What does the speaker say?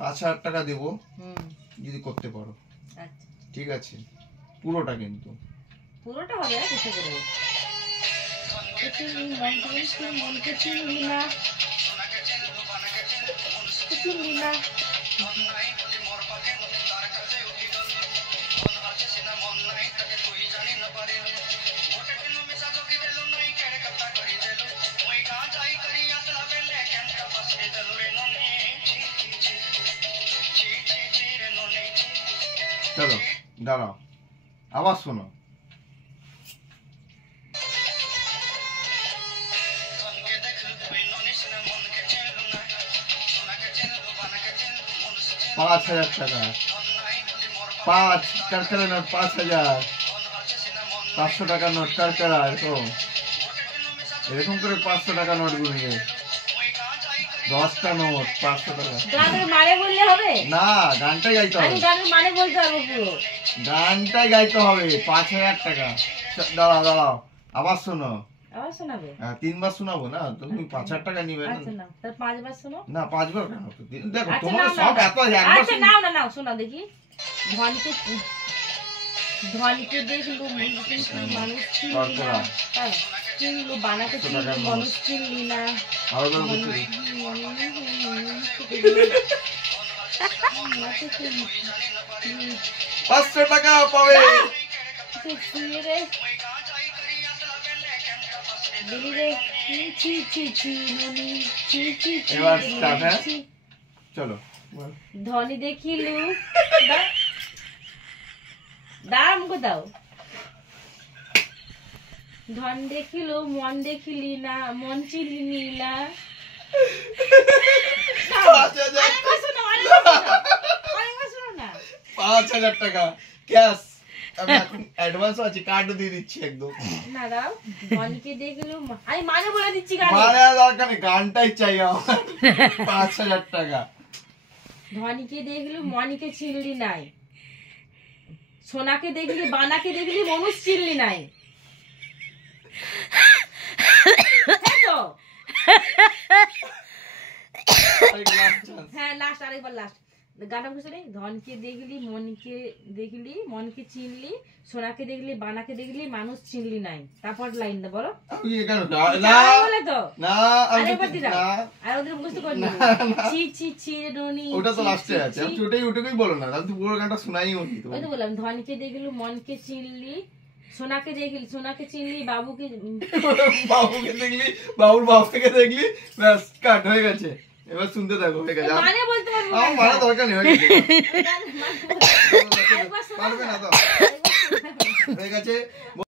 5,000 টাকা দেবো যদি করতে পারো। আচ্ছা ঠিক আছে, পুরোটা কিন্তু পুরোটা হবে না, কিছু করবো মনকে চিনলি না চিনলি না চলো দাঁড়াও, আবার শোনো। $5,000 টাকা, 5 কারকারা নোট, 5,000, 500 টাকা নোট কারকারা, এরকম করে 500 টাকা নোট গুনিয়ে 10টা নোট 500 টাকা। গানের মানে বললে হবে না, গানটাই গাইতে হবে। আমি গানের মানে বলতে পারবো পুরো, গানটাই গাইতে হবে। 5,000 টাকা। দাঁড়াও দাঁড়াও, আবার শোনো। আবার শোনাবে? 3 বার শোনাবো না, তুমি 5,000 টাকা নিবে না? আচ্ছা নাও, তাহলে 5 বার শোনো। না 5 বার কেন? দেখো আচ্ছা তোমার নাও সব এত একবার। আচ্ছা নাও না নাও শোনা দেখি। ধ্বনিকে দেখলু মানুষ চিনলি না, চিনলু বানাকে চিনলু মানুষ চিনলি না। আরো বড় কিছু 500 টাকা পাবে। এবার স্টার্ট। হ্যাঁ চলো। ধ্বনি দেখিলু দাম কোথাও, ধন দেখিলু মন দেখিলি না, মন চিনলি না। 5,000 টাকা ক্যাশ। আমি এখন অ্যাডভান্স আছে, কার্ডও দিয়ে দিচ্ছি একদম। না দাও, ধনকে দেখলু আমি মানে বলে দিচ্ছি, গান মানে দরকার নেই, গানটাই চাই আমার। 5,000 টাকা। ধনীকে দেখলু মনিকে চিনলি নাই, সোনাকে দেখলি বানাকে দেখলি মানুষ চিনলি নাই। হ্যাঁ লাস্ট, আরেকবার লাস্ট গানটা বুঝতে নেই। ধনকে দেখলি মনকে দেখলি, মনকে চিনলি, সোনাকে দেখলি বানাকে দেখলি মানুষ চিনলি নাই। তারপর লাইনটা বলো। বলে তো না, আরেকবার দি দাও, আর ওদের মুখস্থ করে নিও। ছি ছি ছি রনি, ওটা তো লাস্টে আছে। আমি ওটাই বলো না, আমি তো পুরো গানটা শোনাই নি তো। ওই তো বললাম, ধনকে দেখলু মনকে চিনলি, সোনাকে দেখলি সোনাকে চিনলি, বাবুকে দেখলি, বাবুর বাবাকে দেখলি, ব্যাস কাট হয়ে গেছে। এবার শুনতে থাকো। হয়ে গেছে, মানে বলতে পারবো না, আমার মারা দরকার নেই। পারবে না তো হয়ে গেছে।